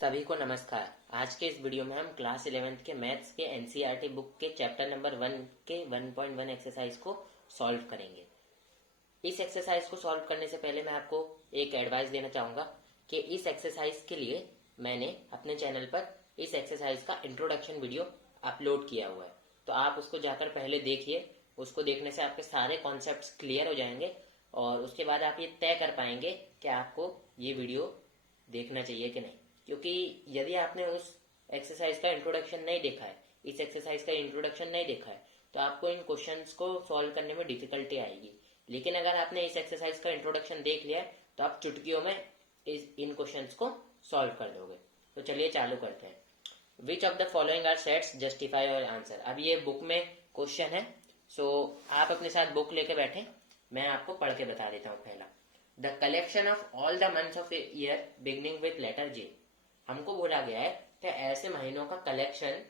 सभी को नमस्कार। आज के इस वीडियो में हम क्लास 11th के मैथ्स के एनसीईआरटी बुक के चैप्टर नंबर 1 के 1.1 एक्सरसाइज को सॉल्व करेंगे। इस एक्सरसाइज को सॉल्व करने से पहले मैं आपको एक एडवाइस देना चाहूँगा कि इस एक्सरसाइज के लिए मैंने अपने चैनल पर इस एक्सरसाइज का इंट्रोडक्शन वीडियो अपलोड किया हुआ है, तो आप उसको जाकर पहले देखिए। उसको देखने से आपके सारे कॉन्सेप्ट्स क्लियर हो जाएंगे और उसके बाद आप ये तय कर पाएंगे कि आपको ये वीडियो देखना चाहिए कि नहीं। क्योंकि यदि आपने उस एक्सरसाइज का इंट्रोडक्शन नहीं देखा है, इस एक्सरसाइज का इंट्रोडक्शन नहीं देखा है, तो आपको इन क्वेश्चंस को सॉल्व करने में डिफिकल्टी आएगी। लेकिन अगर आपने इस एक्सरसाइज का इंट्रोडक्शन देख लिया है तो आप चुटकियों में इन क्वेश्चंस को सॉल्व कर दोगे। तो चलिए चालू करते हैं। Which of the following are sets justify your answer. अब ये बुक में क्वेश्चन है, सो आप अपने साथ बुक लेके बैठे, मैं आपको पढ़ के बता देता हूँ। पहला, the collection of all the months of year beginning with letter J. हमको बोला गया है कि ऐसे महीनों का कलेक्शन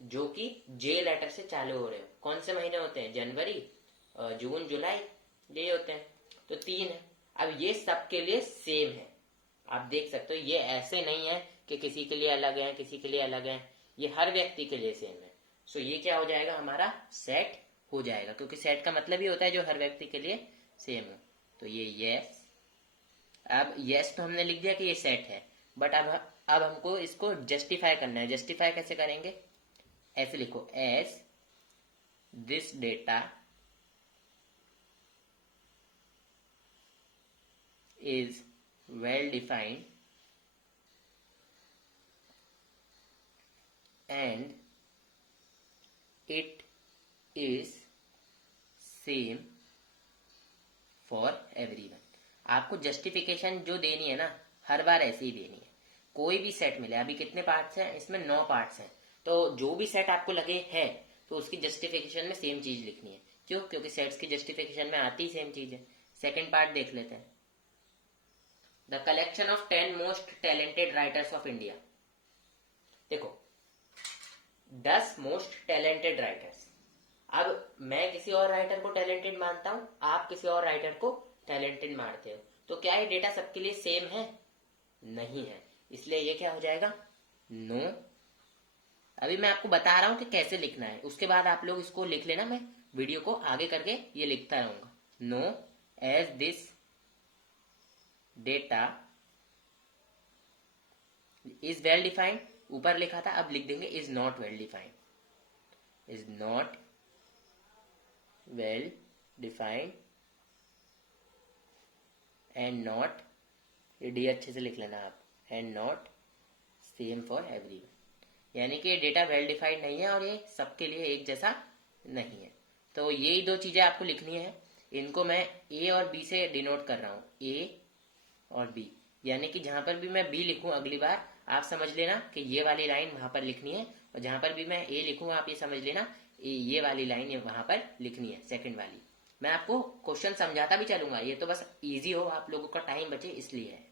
जो कि जे लेटर से चालू हो रहे हो। कौन से महीने होते हैं? जनवरी, जून, जुलाई, ये होते हैं। तो 3 है। अब ये सबके लिए सेम है, आप देख सकते हो। ये ऐसे नहीं है कि किसी के लिए अलग है, किसी के लिए अलग है, ये हर व्यक्ति के लिए सेम है। सो ये क्या हो जाएगा? हमारा सेट हो जाएगा, क्योंकि सेट का मतलब ही होता है जो हर व्यक्ति के लिए सेम हो। तो ये यस। अब यस तो हमने लिख दिया कि ये सेट है, बट अब हमको इसको जस्टिफाई करना है। जस्टिफाई कैसे करेंगे? ऐसे लिखो, as this data is well defined and it is same for everyone. आपको जस्टिफिकेशन जो देनी है ना, हर बार ऐसे ही देनी है। कोई भी सेट मिले, अभी कितने पार्ट्स हैं इसमें? 9 पार्ट्स हैं। तो जो भी सेट आपको लगे है तो उसकी जस्टिफिकेशन में सेम चीज लिखनी है। क्यों? क्योंकि सेट्स की जस्टिफिकेशन में आती ही सेम चीज है। सेकेंड पार्ट देख लेते हैं। The collection of 10 most talented writers of India. देखो, 10 मोस्ट टैलेंटेड राइटर्स। अब मैं किसी और राइटर को टैलेंटेड मानता हूं, आप किसी और राइटर को टैलेंटेड मानते हो, तो क्या ये डेटा सबके लिए सेम है? नहीं है, इसलिए ये क्या हो जाएगा? नो। अभी मैं आपको बता रहा हूं कि कैसे लिखना है, उसके बाद आप लोग इसको लिख लेना। मैं वीडियो को आगे करके ये लिखता रहूंगा। No as this data is well defined, ऊपर लिखा था, अब लिख देंगे is not well defined. Is not well defined and not, ये डी अच्छे से लिख लेना आप, and not same for everyone. यानी कि ये डेटा वेल डिफाइंड नहीं है और ये सबके लिए एक जैसा नहीं है। तो यही 2 चीजें आपको लिखनी है। इनको मैं ए और बी से डिनोट कर रहा हूं, ए और बी। यानी कि जहां पर भी मैं बी लिखूं अगली बार, आप समझ लेना कि ये वाली लाइन वहां पर लिखनी है, और जहां पर भी मैं ए लिखूं आप ये समझ लेना ये वाली लाइन वहां पर लिखनी है, सेकंड वाली। मैं आपको क्वेश्चन समझाता भी चलूंगा, ये तो बस इजी हो, आप लोगों का टाइम बचे इसलिए है,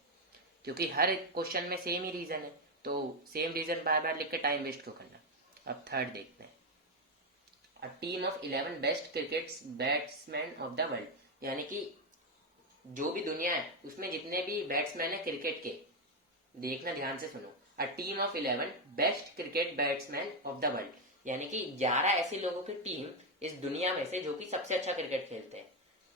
क्योंकि हर क्वेश्चन में सेम ही रीजन है, तो सेम रीजन बार बार लिख के टाइम वेस्ट क्यों करना। अब थर्ड देखते हैं। A team of 11 best cricket batsman of the world. यानी कि जो भी दुनिया है उसमें जितने भी बैट्समैन है क्रिकेट के, देखना ध्यान से सुनो। A team of 11 best cricket batsman of the world, यानी कि 11 ऐसे लोगों की टीम इस दुनिया में से जो कि सबसे अच्छा क्रिकेट खेलते हैं।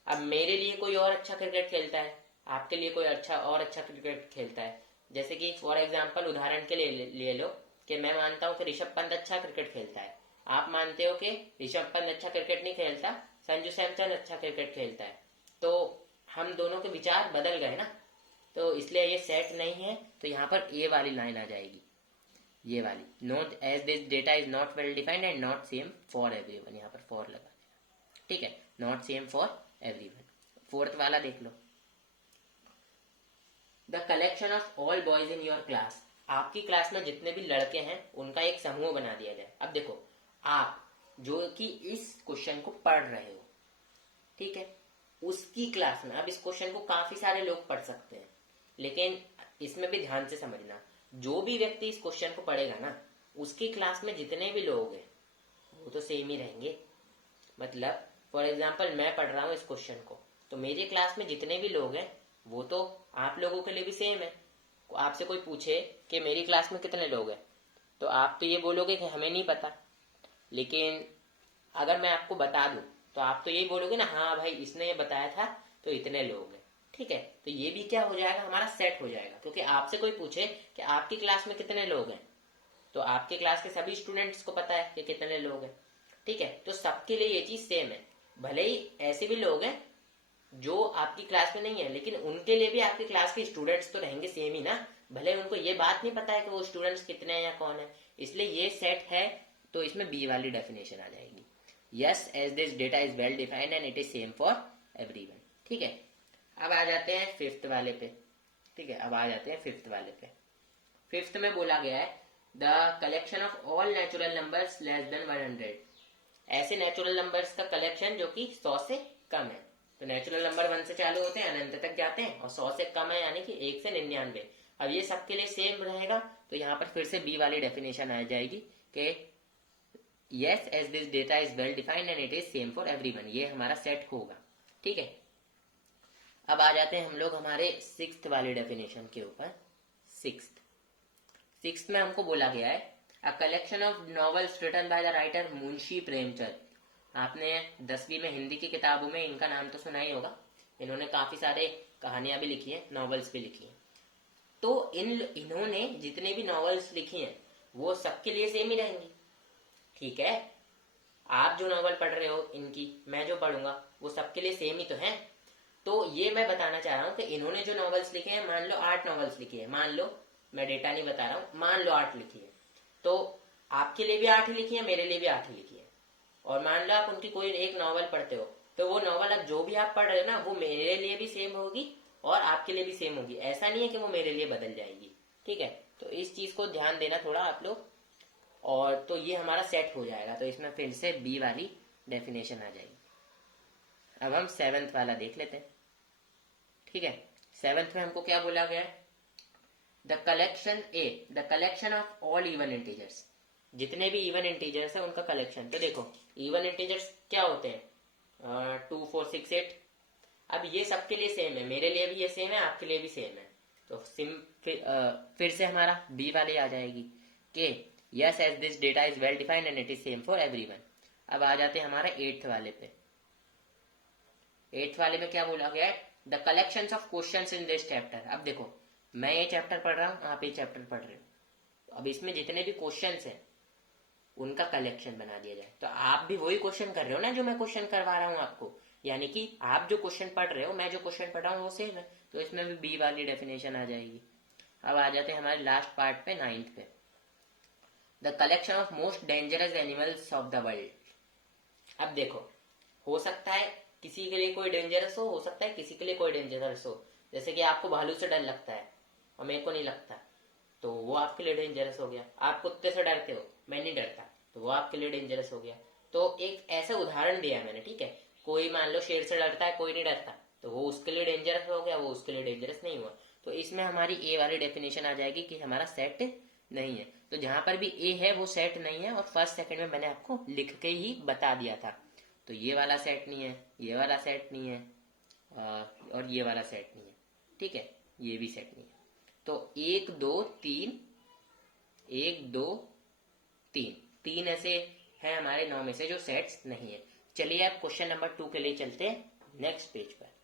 अब मेरे लिए कोई और अच्छा क्रिकेट खेलता है, आपके लिए कोई और अच्छा क्रिकेट खेलता है। जैसे कि फॉर एग्जाम्पल उदाहरण के लिए ले लो कि मैं मानता हूं कि ऋषभ पंत अच्छा क्रिकेट खेलता है, आप मानते हो कि ऋषभ पंत अच्छा क्रिकेट नहीं खेलता, संजू सैमसन अच्छा क्रिकेट खेलता है, तो हम दोनों के विचार बदल गए ना। तो इसलिए ये सेट नहीं है, तो यहाँ पर ए वाली लाइन आ जाएगी, ये वाली। Note as this data is not well defined and not same for everyone, यहाँ पर फॉर लगा देना, ठीक है। Not same for everyone. Fourth वाला देख लो। The collection of all boys in your class. आपकी क्लास में जितने भी लड़के हैं उनका एक समूह बना दिया जाए। अब देखो, आप जो कि इस क्वेश्चन को पढ़ रहे हो, ठीक है, उसकी क्लास में, अब इस क्वेश्चन को काफी सारे लोग पढ़ सकते हैं, लेकिन इसमें भी ध्यान से समझना, जो भी व्यक्ति इस क्वेश्चन को पढ़ेगा ना, उसकी क्लास में जितने भी लोग हैं वो तो सेम ही रहेंगे। मतलब फॉर एग्जाम्पल मैं पढ़ रहा हूँ इस क्वेश्चन को, तो मेरी क्लास में जितने भी लोग हैं वो तो आप लोगों के लिए भी सेम है। आपसे कोई पूछे कि मेरी क्लास में कितने लोग हैं, तो आप तो ये बोलोगे कि हमें नहीं पता। लेकिन अगर मैं आपको बता दूं तो आप तो यही बोलोगे ना, हाँ भाई इसने ये बताया था तो इतने लोग हैं। ठीक है, तो ये भी क्या हो जाएगा, हमारा सेट हो जाएगा। क्योंकि आपसे कोई पूछे कि आपकी क्लास में कितने लोग हैं, तो आपके क्लास के सभी स्टूडेंट्स को पता है कि कितने लोग हैं। ठीक है, तो सबके लिए ये चीज सेम है। भले ही ऐसे भी लोग हैं जो आपकी क्लास में नहीं है, लेकिन उनके लिए भी आपकी क्लास के स्टूडेंट्स तो रहेंगे सेम ही ना। भले उनको ये बात नहीं पता है कि वो स्टूडेंट्स कितने हैं या कौन है। इसलिए ये सेट है, तो इसमें बी वाली डेफिनेशन आ जाएगी, yes as this data is well defined and it is same for everyone. ठीक है, अब आ जाते हैं फिफ्थ वाले पे। ठीक है, अब आ जाते हैं फिफ्थ वाले पे। फिफ्थ में बोला गया है the collection of all natural numbers less than 100। ऐसे नेचुरल नंबर्स का कलेक्शन जो कि 100 से कम है। तो नेचुरल नंबर 1 से चालू होते हैं, अनंत तक जाते हैं, और 100 से कम है यानी कि 1 से 99। अब ये सबके लिए सेम रहेगा, तो यहाँ पर फिर से बी वाली डेफिनेशन आ जाएगी कि yes as this data is well defined and it is same for everyone. ये हमारा सेट होगा। ठीक है, अब आ जाते हैं हम लोग हमारे सिक्स्थ वाली डेफिनेशन के ऊपर। सिक्स्थ में हमको बोला गया है a collection of novels written by the writer Munshi Premchand. आपने 10वीं में हिंदी की किताबों में इनका नाम तो सुना ही होगा। इन्होंने काफी सारे कहानियां भी लिखी हैं, नॉवेल्स भी लिखी हैं। तो इन्होंने जितने भी नॉवेल्स लिखी हैं वो सबके लिए सेम ही रहेंगी। ठीक है, आप जो नॉवल पढ़ रहे हो इनकी, मैं जो पढ़ूंगा, वो सबके लिए सेम ही तो है। तो ये मैं बताना चाह रहा हूँ कि इन्होंने जो नॉवेल्स लिखे हैं, मान लो 8 नॉवेल्स लिखे हैं, मान लो, मैं डेटा नहीं बता रहा हूँ, मान लो 8 लिखी है, तो आपके लिए भी 8 ही लिखी है, मेरे लिए भी 8 ही लिखी है। और मान लो आप उनकी कोई एक नॉवल पढ़ते हो, तो वो नॉवल अब जो भी आप पढ़ रहे हो ना, वो मेरे लिए भी सेम होगी और आपके लिए भी सेम होगी। ऐसा नहीं है कि वो मेरे लिए बदल जाएगी। ठीक है, तो इस चीज को ध्यान देना थोड़ा आप लोग। और तो ये हमारा सेट हो जाएगा, तो इसमें फिर से बी वाली डेफिनेशन आ जाएगी। अब हम 7th वाला देख लेते हैं। ठीक है, 7th में हमको क्या बोला गया है, the collection of all even integers. जितने भी इवन इंटीजर्स है उनका कलेक्शन। तो देखो, इवन इंटीजर्स क्या होते हैं, 2 4 6 8। अब ये सबके लिए सेम है, मेरे लिए भी ये सेम है, आपके लिए भी सेम है। तो फिर से हमारा बी वाली आ जाएगी कि yes as this data is well defined and it is same for everyone. अब आ जाते हैं हमारे 8th वाले पे। 8th वाले में क्या बोला गया है, the collection of question in this chapter. अब देखो, मैं ये चैप्टर पढ़ रहा हूँ, आप ये चैप्टर पढ़ रहे हो, अब इसमें जितने भी क्वेश्चन हैं उनका कलेक्शन बना दिया जाए। तो आप भी वही क्वेश्चन कर रहे हो ना जो मैं क्वेश्चन करवा रहा हूँ आपको, यानी कि आप जो क्वेश्चन पढ़ रहे हो, मैं जो क्वेश्चन पढ़ रहा हूँ वो सेम है। तो इसमें भी बी वाली डेफिनेशन आ जाएगी। अब आ जाते हैं हमारे लास्ट पार्ट पे, 9th पे, the collection of most dangerous animals of the world. अब देखो, हो सकता है किसी के लिए कोई डेंजरस हो सकता है किसी के लिए कोई डेंजरस हो। जैसे कि आपको भालू से डर लगता है और मेरे को नहीं लगता, तो वो आपके लिए डेंजरस हो गया। आप कुत्ते से डरते हो, मैं नहीं डरता, तो वो आपके लिए डेंजरस हो गया। तो एक ऐसा उदाहरण दिया मैंने। ठीक है, कोई मान लो शेर से डरता है, कोई नहीं डरता, तो वो उसके लिए डेंजरस हो गया, वो उसके लिए डेंजरस नहीं हुआ। तो इसमें हमारी ए वाली डेफिनेशन आ जाएगी कि हमारा सेट नहीं है। तो जहां पर भी ए है वो सेट नहीं है, और फर्स्ट सेकंड में मैंने आपको लिख के ही बता दिया था। तो ये वाला सेट नहीं है, ये वाला सेट नहीं है, और ये वाला सेट नहीं है। ठीक है, ये भी सेट नहीं है। तो 1 2 3, 1 2 3, 3 ऐसे हैं हमारे 9 में से जो सेट्स नहीं है। चलिए अब क्वेश्चन नंबर 2 के लिए चलते हैं नेक्स्ट पेज पर।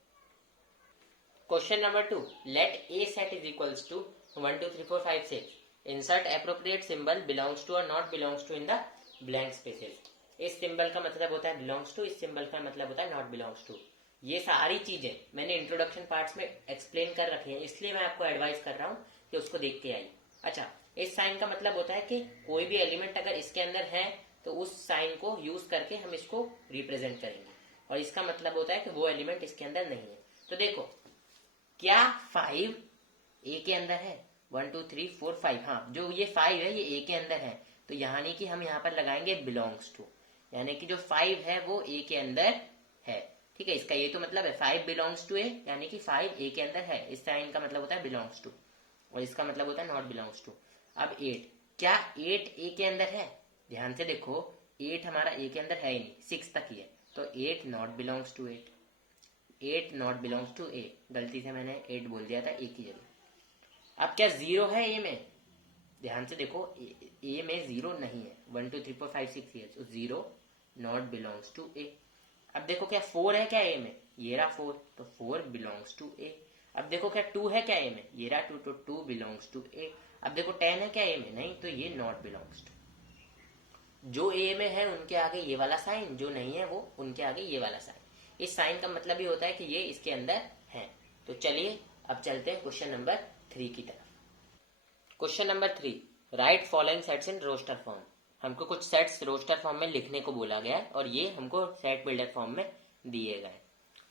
Question number 2, let A set is equals to 1 2 3 4 5 6, insert appropriate symbol belongs to और not belongs to in the blank spaces. इस सिंबल का मतलब होता है बिलोंग्स टू, इस सिंबल का मतलब होता है नॉट बिलोंग्स टू। ये सारी चीजें मैंने इंट्रोडक्शन पार्ट्स में एक्सप्लेन कर रखी है, इसलिए मैं आपको एडवाइस कर रहा हूँ कि उसको देख के आइए। अच्छा, इस साइन का मतलब होता है कि कोई भी एलिमेंट अगर इसके अंदर है तो उस साइन को यूज करके हम इसको रिप्रेजेंट करेंगे, और इसका मतलब होता है कि वो एलिमेंट इसके अंदर नहीं है। तो देखो, क्या 5 ए के अंदर है, 1 2 3 4 5, हाँ, जो ये 5 है ये ए के अंदर है, तो यानी कि हम यहाँ पर लगाएंगे बिलोंग्स टू, यानी कि जो 5 है वो ए के अंदर है। ठीक है, इसका ये तो मतलब है 5 बिलोंग्स टू ए, यानी कि 5 ए के अंदर है। इस साइन का मतलब होता है बिलोंग्स टू, और इसका मतलब होता है नॉट बिलोंग्स टू। अब 8, क्या 8 ए के अंदर है? ध्यान से देखो, 8 हमारा ए के अंदर है ही नहीं, 6 तक ही है, तो 8 not belongs to 8 not belongs to A. गलती से मैंने 8 बोल दिया था ए की जगह। अब क्या जीरो है ए में? ध्यान से देखो, ए में जीरो नहीं है। 1 2 3 4 5 6 ये, तो जीरो नॉट बिलोंग्स टू ए। अब देखो क्या 4 है क्या ए में? ये रहा 4, तो 4 बिलोंग्स टू ए। अब देखो क्या 2 है क्या ए में? ये रहा 2, तो 2 बिलोंग्स टू ए। अब देखो 10 है क्या ए में? नहीं, तो ये नॉट बिलोंग्स टू। जो ए में है उनके आगे ये वाला साइन, जो नहीं है वो उनके आगे ये वाला साइन। इस साइन का मतलब ही होता है कि ये इसके अंदर है। तो चलिए अब चलते हैं क्वेश्चन नंबर 3 की तरफ। Question number 3, write following sets in roster form. हमको कुछ सेट्स रोस्टर फॉर्म में लिखने को बोला गया है और ये हमको सेट बिल्डर फॉर्म में दिए गए।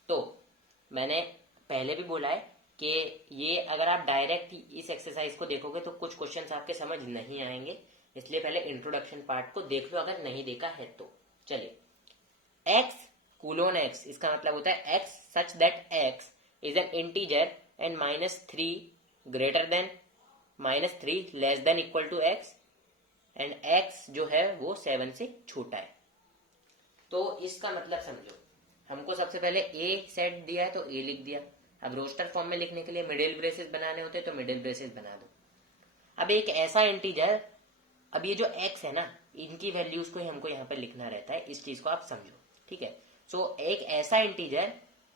तो मैंने पहले भी बोला है कि ये अगर आप डायरेक्ट इस एक्सरसाइज को देखोगे तो कुछ क्वेश्चंस आपके समझ नहीं आएंगे, इसलिए पहले इंट्रोडक्शन पार्ट को देख लो अगर नहीं देखा है तो। चलिए, एक्स कूलोन एक्स, इसका मतलब होता है x such that x is an integer and -3 greater than -3 less than equal to x and x जो है वो 7 से छोटा है। तो इसका मतलब समझो, हमको सबसे पहले ए सेट दिया है तो ए लिख दिया। अब रोस्टर फॉर्म में लिखने के लिए मिडिल ब्रेसेस बनाने होते हैं तो मिडिल ब्रेसेस बना दो। अब एक ऐसा इंटीजर, अब ये जो एक्स है ना, इनकी वैल्यूज को ही हमको यहाँ पर लिखना रहता है, इस चीज को आप समझो, ठीक है। सो एक ऐसा इंटीजर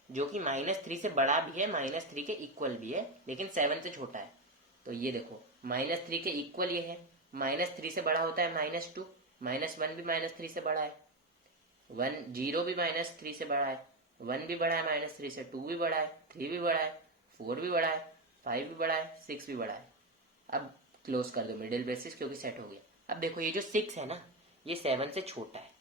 जो कि -3 से बड़ा भी है, -3 के इक्वल भी है, लेकिन 7 से छोटा है। तो ये देखो, -3 के इक्वल ये है, -3 से बड़ा होता है -2, -1 भी -3 से बड़ा है, 0 भी -3 से बड़ा है, 1 भी बड़ा है -3 से, 2 भी बड़ा है, 3 भी बड़ा है, 4 भी बड़ा है, 5 भी बड़ा है, 6 भी बड़ा है। अब क्लोज कर दो मिडिल ब्रेसेस क्योंकि सेट हो गया। अब देखो ये जो 6 है ना, ये 7 से छोटा है।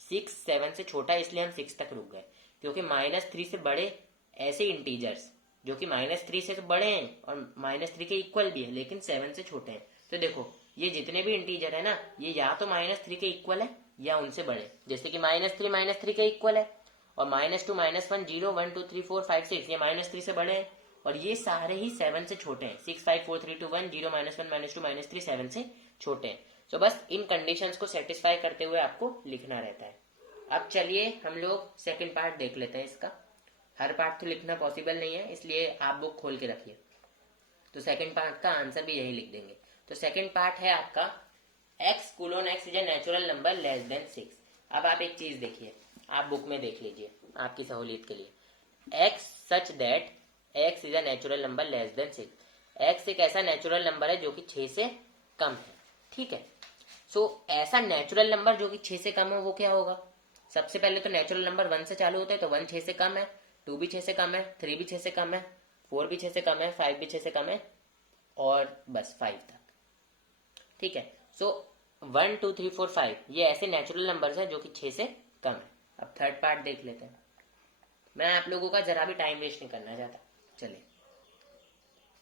6 7 से छोटा है, इसलिए हम 6 तक रुक गए, क्योंकि -3 से बड़े ऐसे इंटीजर्स जो कि -3 से तो बड़े हैं और -3 के इक्वल भी है लेकिन 7 से छोटे हैं। तो देखो ये जितने भी इंटीजर है ना, ये या तो -3 के इक्वल है या उनसे बड़े, जैसे कि -3 के इक्वल है और -2 -1 0 1 2 3 4 5 6 ये -3 से बड़े हैं और ये सारे ही 7 से छोटे हैं। 6 5 4 3 2 1 0 -1 -2 -3 7 से छोटे हैं। तो बस इन कंडीशंस को सेटिस्फाई करते हुए आपको लिखना रहता है। अब चलिए हम लोग सेकंड पार्ट देख लेते हैं इसका। हर पार्ट तो लिखना पॉसिबल नहीं है, इसलिए आप बुक खोल के रखिए। तो सेकंड पार्ट का आंसर भी यही लिख देंगे। तो सेकंड पार्ट है आपका x colon x is a natural number less than 6। अब आप एक चीज देखिए, आप बुक में देख लीजिए आपकी सहूलियत के लिए। x such that x is a natural number less than 6। x एक ऐसा नेचुरल नंबर है जो कि 6 से कम है, ठीक है। सो ऐसा नेचुरल नंबर जो कि 6 से कम है वो क्या होगा? सबसे पहले तो नेचुरल नंबर 1 से चालू होता है, तो 1 6 से कम है, 2 भी 6 से कम है, 3 भी 6 से कम है, 4 भी 6 से कम है, 5 भी 6 से कम है और बस 5 तक, ठीक है। सो 1 2 3 4 5 ये ऐसे नेचुरल नंबर्स हैं जो कि 6 से कम है। अब थर्ड पार्ट देख लेते हैं। मैं आप लोगों का जरा भी टाइम वेस्ट नहीं करना चाहता। चलिए,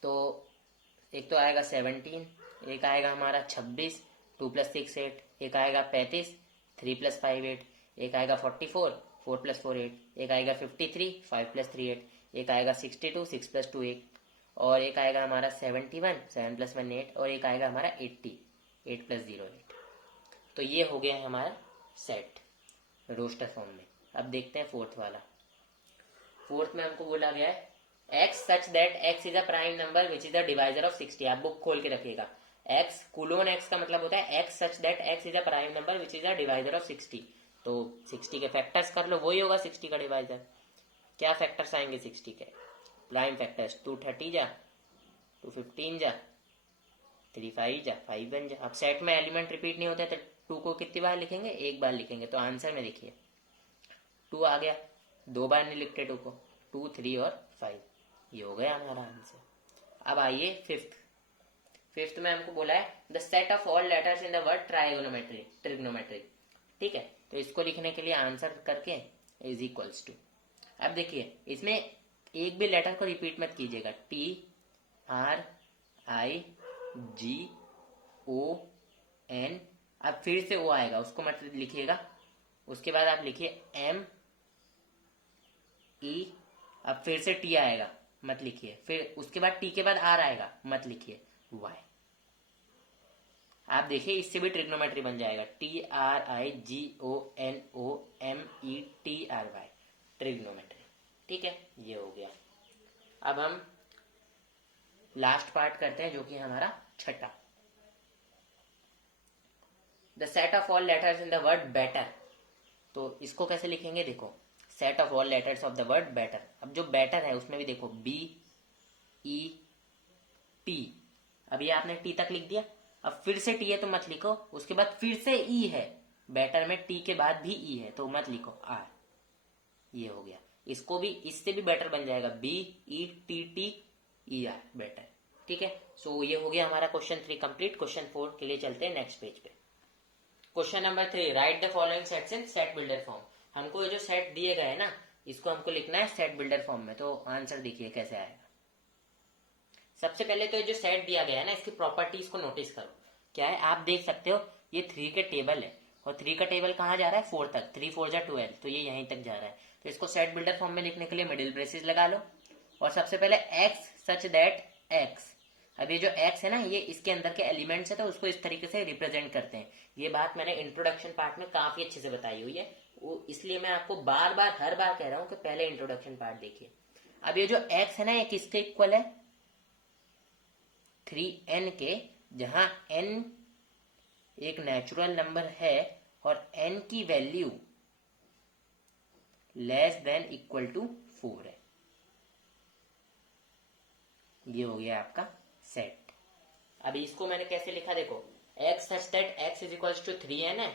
तो एक तो आएगा 17, एक आएगा हमारा 26, 2 + 6 8, एक आएगा 35, 3 + 5 8, एक आएगा 44, 4 + 4 8, एक आएगा 53, 5 + 3 8, एक आएगा 62, 6 + 2 8, और एक आएगा हमारा 71, 7 + 1 8, और एक आएगा हमारा 80, 8 + 0 8। तो ये हो गया हमारा सेट रोस्टर फॉर्म में। अब देखते हैं फोर्थ वाला। फोर्थ में हमको बोला गया है x such that x is a prime number which is the divisor of 60। आप बुक खोल के रखिएगा। x कुलोन x का मतलब होता है x such that x is a prime number which is a divisor of 60। तो 60 के फैक्टर्स कर लो, वही होगा 60 का डिवाइजर। क्या फैक्टर्स आएंगे 60 के? प्राइम फैक्टर्स 230 जा, 215 जा, 35 जा, 5 1 जा। अब सेट में एलिमेंट रिपीट नहीं होता तो 2 को कितनी बार लिखेंगे? एक बार लिखेंगे। तो आंसर में देखिए 2 आ गया, 2 बार नहीं लिखते 2 को, 2 3 और 5, ये हो गया हमारा आंसर। अब आइए फिफ्थ में हमको बोला है the set of all letters in the word trigonometry, ठीक है। तो इसको लिखने के लिए आंसर करके इज इक्वल्स टू, अब देखिए इसमें एक भी लेटर को रिपीट मत कीजिएगा। T R I G O N, अब फिर से O आएगा उसको मत लिखिएगा। उसके बाद आप लिखिए M E, अब फिर से T आएगा मत लिखिए, फिर उसके बाद T के बाद R आएगा मत लिखिए, Y। आप देखिए इससे भी ट्रिग्नोमेट्री बन जाएगा। TRIGONOMETRY, ट्रिग्नोमेट्री, ठीक है। ये हो गया। अब हम लास्ट पार्ट करते हैं जो कि हमारा छठा। The set of all letters in the word better. तो इसको कैसे लिखेंगे, देखो set of all letters of the word better. अब जो बेटर है उसमें भी देखो बी ई टी, अब ये आपने टी तक लिख दिया। अब फिर से टी है तो मत लिखो, उसके बाद फिर से ई है, बेटर में टी के बाद भी ई है तो मत लिखो आर, ये हो गया। इसको भी, इससे भी बेटर बन जाएगा B E T T E R, better. ठीक है, सो ये हो गया हमारा क्वेश्चन 3 कंप्लीट। क्वेश्चन 4 के लिए चलते हैं नेक्स्ट पेज पे। Question number 3, right the following sets in set builder form. हमको ये जो सेट दिए गए हैं ना, इसको हमको लिखना है सेट बिल्डर फॉर्म में। तो आंसर देखिए कैसे आएगा। सबसे पहले तो ये जो सेट दिया गया है ना, इसकी प्रॉपर्टीज को नोटिस करो। क्या है, आप देख सकते हो ये 3 के टेबल है, और 3 का टेबल कहाँ जा रहा है, 4 तक। 3 4 जा 12, तो ये यहीं तक जा रहा है। तो इसको सेट बिल्डर फॉर्म में लिखने के लिए मिडिल ब्रेसेस लगा लो, और सबसे पहले एक्स सच दैट एक्स। अब ये जो एक्स है ना, ये इसके अंदर के एलिमेंट्स है, तो उसको इस तरीके से रिप्रेजेंट करते हैं। ये बात मैंने इंट्रोडक्शन पार्ट में काफी अच्छे से बताई हुई है, वो इसलिए मैं आपको बार बार हर बार कह रहा हूं कि पहले इंट्रोडक्शन पार्ट देखिए। अब ये जो एक्स है ना, ये किसके इक्वल है, 3n के, जहां n एक नेचुरल नंबर है और n की value less than equal to 4 है। ये हो गया आपका सेट। अभी इसको मैंने कैसे लिखा देखो, x such that x is equal to 3n है,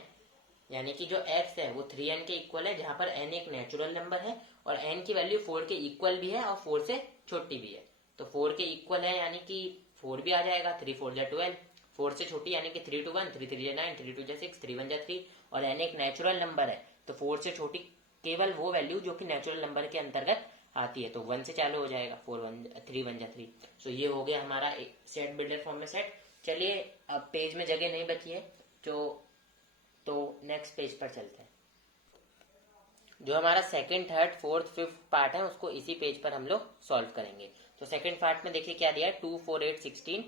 यानी कि जो x है वो 3n के इक्वल है, जहां पर n एक नेचुरल नंबर है और n की वैल्यू 4 के इक्वल भी है और 4 से छोटी भी है। तो 4 के इक्वल है यानी कि 4 भी आ जाएगा, 3 4 जा 12, 4 से छोटी यानी कि 3 2 1, 3 3 जा 9, 3 2 जा 6, 3 1 जा 3, और n एक नेचुरल नंबर है तो 4 से छोटी केवल वो वैल्यू जो कि नेचुरल नंबर के अंतर्गत आती है, तो 1 से चालू हो जाएगा, 3 1 जा 3। सो ये हो गया हमारा सेट बिल्डर फॉर्म में सेट। चलिए अब पेज में जगह नहीं बची है तो नेक्स्ट पेज पर चलते हैं। जो हमारा second third fourth fifth part है उसको इसी पेज पर हम लोग सॉल्व करेंगे। तो सेकंड पार्ट में देखिए क्या दिया है, 2 4 8 16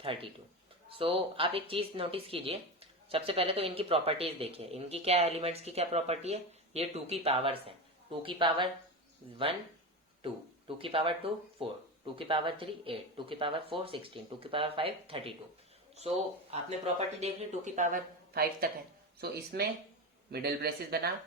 32। सो आप एक चीज नोटिस कीजिए, सबसे पहले तो इनकी प्रॉपर्टीज देखिए। इनकी क्या एलिमेंट्स की क्या प्रॉपर्टी है, ये 2 की पावर्स हैं। 2 की पावर 1 2, 2 की पावर 2 4, 2 की पावर 3 8, 2 की पावर 4 16, 2 की पावर 5 32। सो आपने प्रॉपर्टी देख ली 2 की पावर 5 तक है। सो इसमें मिडिल ब्रेसेस बना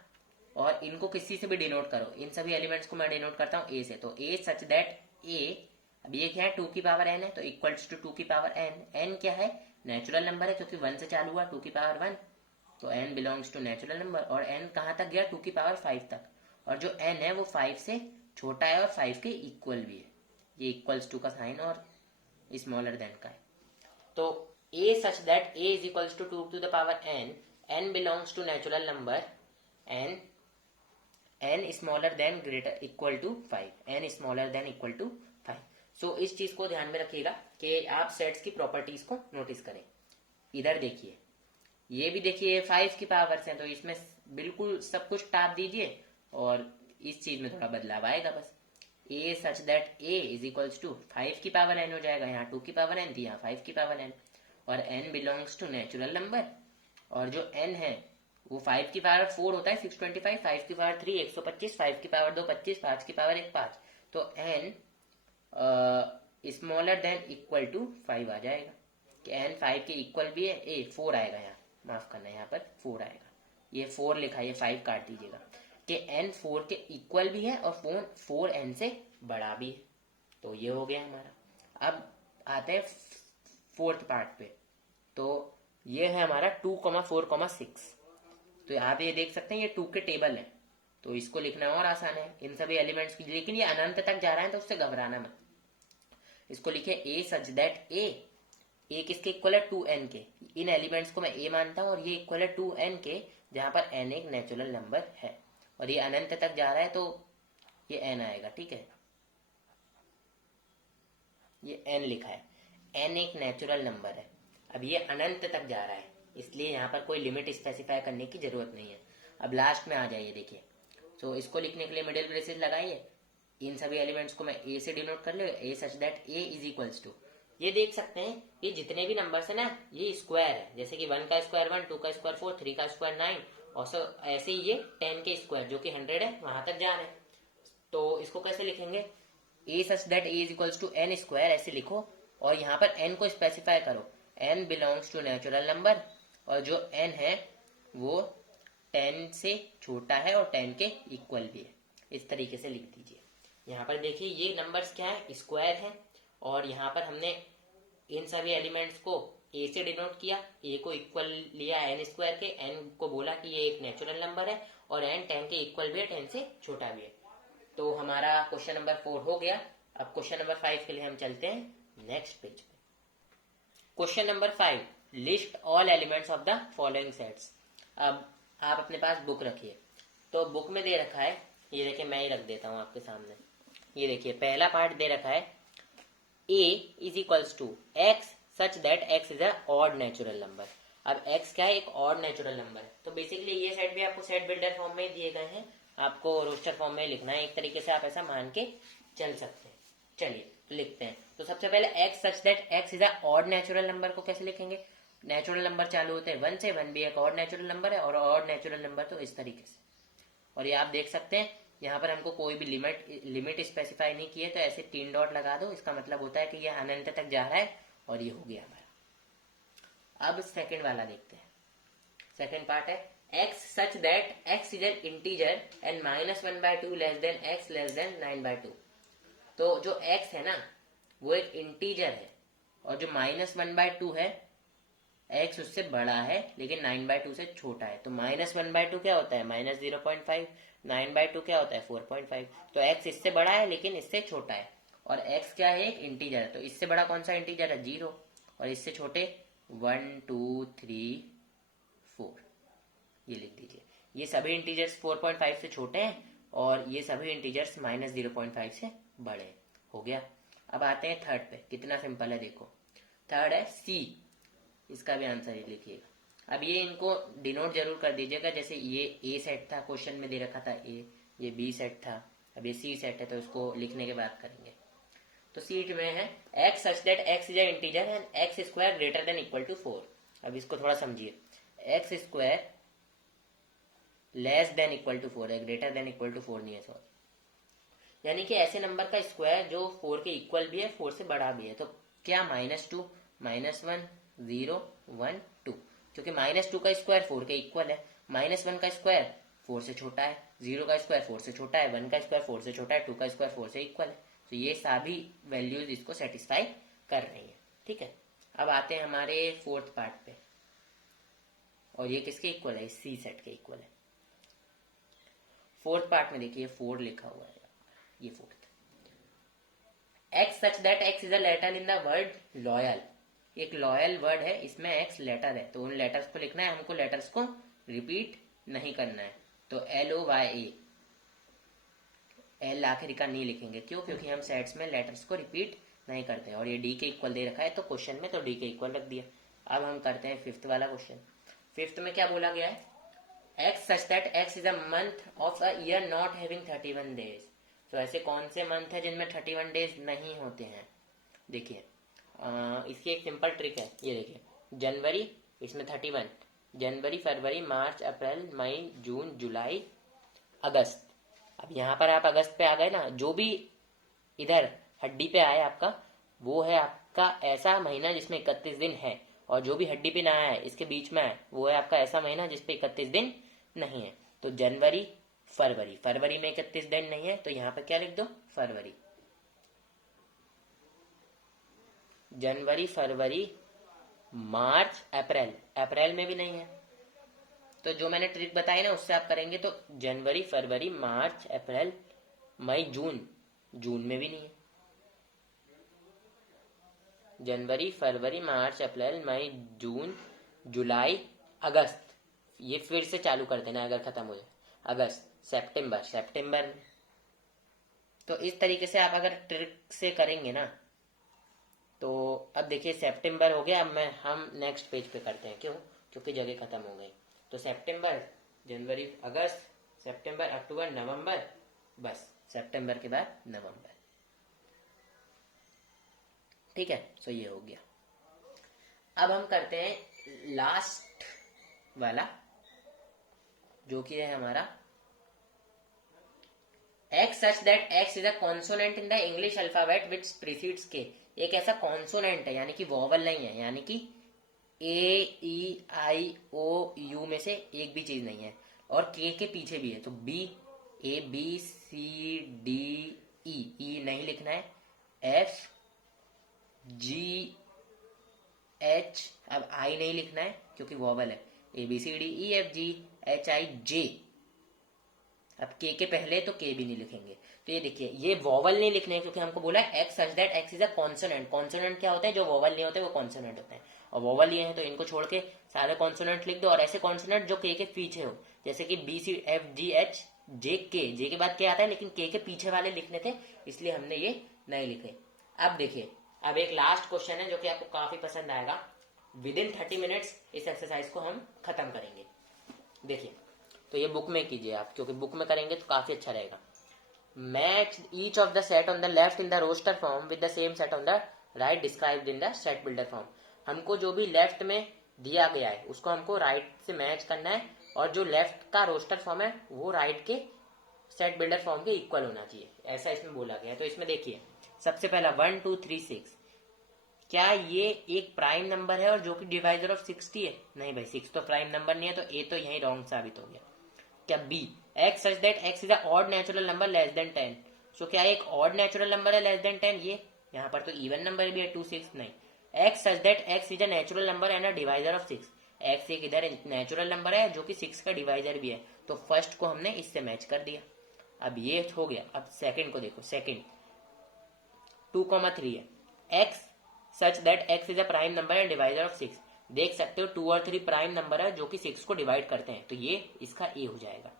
और इनको किसी से भी डिनोट करो। इन सभी एलिमेंट्स को मैं डिनोट करता हूँ ए से, तो ए सच दैट ए, अब ये क्या है 2 की पावर n है तो इक्वल्स टू 2 की पावर n। n क्या है, नेचुरल नंबर है क्योंकि 1 से चालू हुआ, 2 की पावर 1, तो n belongs to natural number. और n कहाँ तक गया, 2 की पावर 5 तक, और जो n है वो 5 से छोटा है और 5 के इक्वल भी है। ये इक्वल्स टू का साइन और स्मॉलर देन का है। तो a such that a is equals to 2 to the power n, n belongs to natural number, n smaller than greater equal to 5, n smaller than equal to 5। So इस चीज को ध्यान में रखिएगा कि आप सेट्स की प्रॉपर्टीज को नोटिस करें। इधर देखिए, ये भी देखिए 5 की पावर्स हैं, तो इसमें बिल्कुल सब कुछ टाप दीजिए और इस चीज में थोड़ा बदलाव आएगा बस। a such that a is equals to 5 की पावर n हो जाएगा, यहाँ 2 की पावर n थी, यहाँ 5 की पावर n, और n belongs to natural number, और जो n है वो 5 की पावर 4 होता है 625, 5 की पावर 3 125, 5 की पावर 2 25, 5 की पावर 1 5, तो n smaller than equal to 5 आ जाएगा कि n 5 के इक्वल भी है। 4 आएगा यहाँ, माफ करना यहाँ पर 4 आएगा, ये 4 लिखा है, ये 5 काट दीजिएगा कि n 4 के इक्वल भी है और 4 n से बड़ा भी है। तो ये हो गया हमारा। अब आते हैं फोर्थ पार्ट पे, तो ये है हमारा 2 4 6। तो आप ये देख सकते हैं ये 2 के टेबल है, तो इसको लिखना और आसान है इन सभी एलिमेंट्स की, लेकिन ये अनंत तक जा रहा है तो उससे घबराना मत। इसको लिखे a सच दैट a किसके इक्वल है, 2n के। इन एलिमेंट्स को मैं a मानता हूं और ये इक्वल है 2n के, जहां पर n एक नेचुरल नंबर है और ये अनंत तक जा रहा है तो ये n आएगा। ठीक है, ये n लिखा है, n एक नेचुरल नंबर है। अब ये अनंत तक जा रहा है इसलिए यहाँ पर कोई लिमिट स्पेसिफाई करने की जरूरत नहीं है। अब लास्ट में आ जाइए देखिए, तो इसको लिखने के लिए मिडिल ब्रेसेस लगाइए, इन सभी एलिमेंट्स को मैं a से डिनोट कर ले, a such that a is equals to, ये देख सकते हैं ये जितने भी नंबर्स है ना ये स्क्वायर है, जैसे कि 1 का स्क्वायर 1, 2 का स्क्वायर 4, 3 का स्क्वायर 9, और ऐसे ही ये 10 के स्क्वायर जो कि 100 है वहां तक जा रहे हैं। तो इसको कैसे लिखेंगे, A such that A is equals to n square ऐसे लिखो, और यहाँ पर एन को स्पेसिफाई करो, n belongs to natural number, और जो एन है वो 10 से छोटा है और 10 के इक्वल भी है। इस तरीके से लिख दीजिए। यहाँ पर देखिए ये नंबर्स क्या है, स्क्वायर है, और यहाँ पर हमने इन सभी एलिमेंट्स को ए से डिनोट किया, ए को इक्वल लिया एन स्क्वायर के, एन को बोला कि ये एक नेचुरल नंबर है, और एन 10 के इक्वल भी है, 10 से छोटा भी है। तो हमारा क्वेश्चन नंबर 4 हो गया। अब क्वेश्चन नंबर 5 के लिए हम चलते हैं नेक्स्ट पेज पे। Question number 5, list all elements of the following sets. अब आप अपने पास बुक रखिए, तो बुक में दे रखा है, ये देखिए मैं ही रख देता हूँ आपके सामने। ये देखिए पहला पार्ट दे रखा है, a is equals to x such that x is a odd natural number. अब x क्या है, एक ऑड नेचुरल नंबर है। तो बेसिकली ये सेट भी आपको सेट बिल्डर फॉर्म में दिए गए हैं, आपको रोस्टर फॉर्म में लिखना है, एक तरीके से आप ऐसा मान के चल सकते हैं। चलिए लिखते हैं। तो सबसे पहले x such that x is a odd natural number को कैसे लिखेंगे, नेचुरल नंबर चालू होते हैं 1 से, 1 भी एक ऑड नेचुरल नंबर है, और ऑड नेचुरल नंबर तो इस तरीके से। और ये आप देख सकते हैं यहाँ पर हमको कोई भी लिमिट स्पेसिफाई नहीं की है, तो ऐसे 3 डॉट लगा दो, इसका मतलब होता है कि ये अनंत तक जा रहा है, और ये हो गया हमारा। अब सेकंड वाला देखते हैं। सेकंड पार्ट है x such that x is an integer and -1/2 less than x less than 9/2। तो जो x है ना वो एक इंटीजर है, और जो -1/2 है x उससे बड़ा है लेकिन 9/2 से छोटा है। तो -1/2 क्या होता है, -0.5, 9/2 क्या होता है 4.5। तो x इससे बड़ा है लेकिन इससे छोटा है, और x क्या है, एक इंटीजर है। तो इससे बड़ा कौन सा इंटीजर है, 0, और इससे छोटे 1 2 3 4। ये लिख दीजिए। ये सभी इंटीजर्स 4.5 से छोटे हैं, और ये सभी इंटीजर्स -0.5 से बड़े। हो गया। अब आते हैं थर्ड पे, कितना सिंपल है देखो। थर्ड है c, इसका भी आंसर ही लिखिएगा। अब ये इनको डिनोट जरूर कर दीजिएगा, जैसे ये ए सेट था, क्वेश्चन में दे रखा था ए, ये बी सेट था, अब ये सी सेट है, तो उसको लिखने के बाद करेंगे। तो सीट में है x such that x is a integer and x square greater than equal to 4। अब इसको थोड़ा समझिए, x square less than equal to 4 है, ग्रेटर देन इक्वल टू 4 नहीं है, सॉरी। यानी कि ऐसे नंबर का स्क्वायर जो 4 के इक्वल भी है, 4 से बड़ा भी है। तो क्या, -2, -1, 0, 1, 2, क्योंकि -2 का स्क्वायर 4 के इक्वल है, -1 का स्क्वायर 4 से छोटा है, 0 का स्क्वायर 4 से छोटा है, 1 का स्क्वायर 4 से छोटा है, 2 का स्क्वायर 4 से इक्वल है। तो ये सभी वैल्यूज इसको सेटिस्फाई कर रही है। ठीक है। अब आते हैं हमारे फोर्थ पार्ट पे, और ये किसके इक्वल है, सी सेट के इक्वल है। फोर्थ पार्ट में देखिए 4 लिखा हुआ है, ये fourth. X such that x is a letter in the word loyal. एक लॉयल वर्ड है, इसमें एक्स लेटर है, तो उन लेटर्स को लिखना है हमको, लेटर्स को रिपीट नहीं करना है। तो LOYA, एल आखिरी का नहीं लिखेंगे, क्यों, क्योंकि हम सेट्स में लेटर्स को रिपीट नहीं करते। और ये डी के इक्वल दे रखा है तो क्वेश्चन में, तो डी के इक्वल रख दिया। अब हम करते हैं फिफ्थ वाला क्वेश्चन। फिफ्थ में क्या बोला गया है, x such that x is a month of a year not having 31 days. तो ऐसे कौन से मंथ है जिनमें 31 डेज नहीं होते हैं। देखिए इसकी एक सिंपल ट्रिक है, ये देखिए जनवरी, इसमें 31, जनवरी, फरवरी, मार्च, अप्रैल, मई, जून, जुलाई, अगस्त। अब यहाँ पर आप अगस्त पे आ गए ना, जो भी इधर हड्डी पे आए आपका, वो है आपका ऐसा महीना जिसमें 31 दिन है, और जो भी हड्डी पे ना आया है इसके बीच में है, वो है आपका ऐसा महीना जिसपे 31 दिन नहीं है। तो जनवरी, फरवरी, फरवरी में 31 दिन नहीं है, तो यहाँ पे क्या लिख दो, फरवरी। जनवरी, फरवरी, मार्च, अप्रैल, अप्रैल में भी नहीं है। तो जो मैंने ट्रिक बताई ना उससे आप करेंगे, तो जनवरी, फरवरी, मार्च, अप्रैल, मई, जून, जून में भी नहीं है। जनवरी, फरवरी, मार्च, अप्रैल, मई, जून, जुलाई, अगस्त, ये फिर से चालू कर देना अगर खत्म हो जाए, अगस्त, सितंबर, सितंबर। तो इस तरीके से आप अगर ट्रिक से करेंगे ना, तो अब देखिए सितंबर हो गया। अब हम नेक्स्ट पेज पे करते हैं, क्यों, क्योंकि जगह खत्म हो गई। तो सितंबर, जनवरी, अगस्त, सितंबर, अक्टूबर, नवंबर, बस सितंबर के बाद नवंबर। ठीक है, सो ये हो गया। अब हम करते हैं लास्ट वाला, जो कि है हमारा x such that x is a consonant in the English alphabet which precedes के। एक ऐसा कॉन्सोनेंट है यानी कि वॉवल नहीं है, यानी कि ए ई आई ओ यू में से एक भी चीज नहीं है, और के पीछे भी है, तो B A B C D E नहीं लिखना है, एफ जी एच, अब आई नहीं लिखना है क्योंकि वॉवल है, A B C D E F G H I J, अब के पहले तो के भी नहीं लिखेंगे। तो ये देखिए ये वॉवल नहीं लिखने क्योंकि हमको बोला x such that x is a consonant. Consonant क्या होता है, जो वॉवल नहीं होते वो कॉन्सोनेंट होते हैं, और वॉवल ये है तो इनको छोड़ के सारे कॉन्सोनेंट लिख दो, और ऐसे कॉन्सोनेंट जो के पीछे हो, जैसे कि B C F G H J के बाद क्या आता है, लेकिन के पीछे वाले लिखने थे इसलिए हमने ये नहीं लिखे। अब देखिए अब एक लास्ट क्वेश्चन है जो कि आपको काफी पसंद आएगा। विद इन 30 मिनट्स इस एक्सरसाइज को हम खत्म करेंगे। देखिए तो ये बुक में कीजिए आप, क्योंकि बुक में करेंगे तो काफी अच्छा रहेगा। Match each of the set on the left in the roster form with the same set on the right described in the set builder form. हमको जो भी लेफ्ट में दिया गया है उसको हमको राइट से मैच करना है, और जो लेफ्ट का रोस्टर फॉर्म है वो राइट के सेट बिल्डर फॉर्म के इक्वल होना चाहिए, ऐसा इसमें बोला गया है। तो इसमें देखिए सबसे पहला 1 2 3 6, क्या ये एक प्राइम नंबर है और जो कि डिवाइजर ऑफ 60 है? नहीं भाई 6 तो प्राइम नंबर नहीं है, तो ए तो यही रॉन्ग साबित हो गया। क्या B x such that x is a odd natural number less than 10, so क्या एक ऑड नेचुरल नंबर है लेस देन 10? ये यहाँ पर तो इवन नंबर भी है 2 6, नहीं। X such that x is a natural number and a divisor of 6, x एक इधर नेचुरल नंबर है जो कि 6 का डिवाइजर भी है, तो फर्स्ट को हमने इससे मैच कर दिया। अब ये हो गया। अब सेकंड को देखो, सेकंड 2,3 है, x such that x is a prime number and divisor of 6, देख सकते हो 2 और 3 प्राइम नंबर है जो कि 6 को डिवाइड करते हैं, तो ये इसका ए हो जाएगा।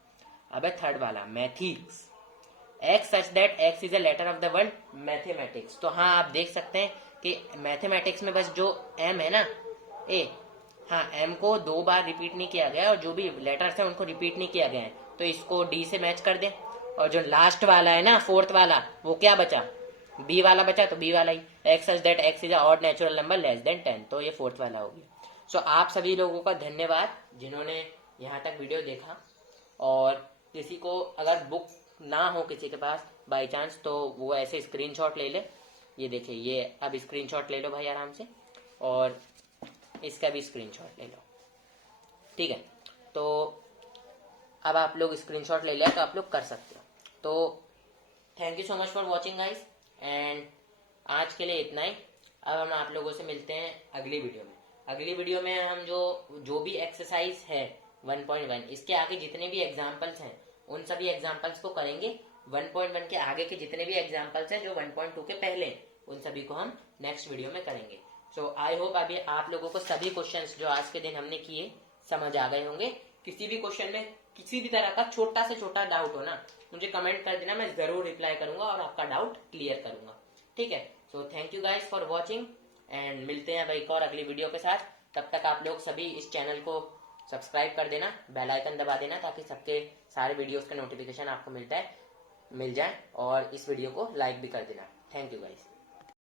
अब है थर्ड वाला mathematics, x such that x is a letter of the word mathematics. तो हाँ आप देख सकते हैं कि मैथमेटिक्स में बस जो एम है ना ए, हाँ एम को 2 बार रिपीट नहीं किया गया और जो भी लेटर्स है उनको रिपीट नहीं किया गया है, तो इसको डी से मैच कर दें। और जो लास्ट वाला है ना फोर्थ वाला, वो क्या बचा, बी वाला बचा, तो बी वाला ही, x such that x is a odd natural number less than 10, तो ये फोर्थ वाला हो गया। सो आप सभी लोगों का धन्यवाद जिन्होंने यहाँ तक वीडियो देखा, और किसी को अगर बुक ना हो किसी के पास बाई चांस, तो वो ऐसे स्क्रीनशॉट ले ले। ये देखिए ये अब स्क्रीनशॉट ले लो भाई आराम से, और इसका भी स्क्रीनशॉट ले लो, ठीक है। तो अब आप लोग स्क्रीनशॉट ले लिया तो आप लोग कर सकते हो। तो thank you so much for watching guys, and आज के लिए इतना ही। अब हम आप लोगों से मिलते हैं अगली वीडियो में। अगली वीडियो में हम जो भी एक्सरसाइज है 1.1, इसके आगे जितने भी एग्जाम्पल्स हैं उन सभी एग्जाम्पल्स को करेंगे। 1.1 के आगे के जितने भी एग्जाम्पल्स हैं जो 1.2 के पहले, उन सभी को हम नेक्स्ट वीडियो में करेंगे। सो आई होप अभी आप लोगों को सभी क्वेश्चंस जो आज के दिन हमने किए समझ आ गए होंगे। किसी भी क्वेश्चन में किसी भी तरह का छोटा से छोटा डाउट हो ना, मुझे कमेंट कर देना, मैं जरूर रिप्लाई करूंगा और आपका डाउट क्लियर करूंगा, ठीक है। So thank you guys for watching, and मिलते हैं भाई एक और अगली वीडियो के साथ। तब तक आप लोग सभी इस चैनल को सब्सक्राइब कर देना, बेल आइकन दबा देना, ताकि सबके सारे वीडियोस के नोटिफिकेशन आपको मिल जाए, और इस वीडियो को लाइक भी कर देना। Thank you guys.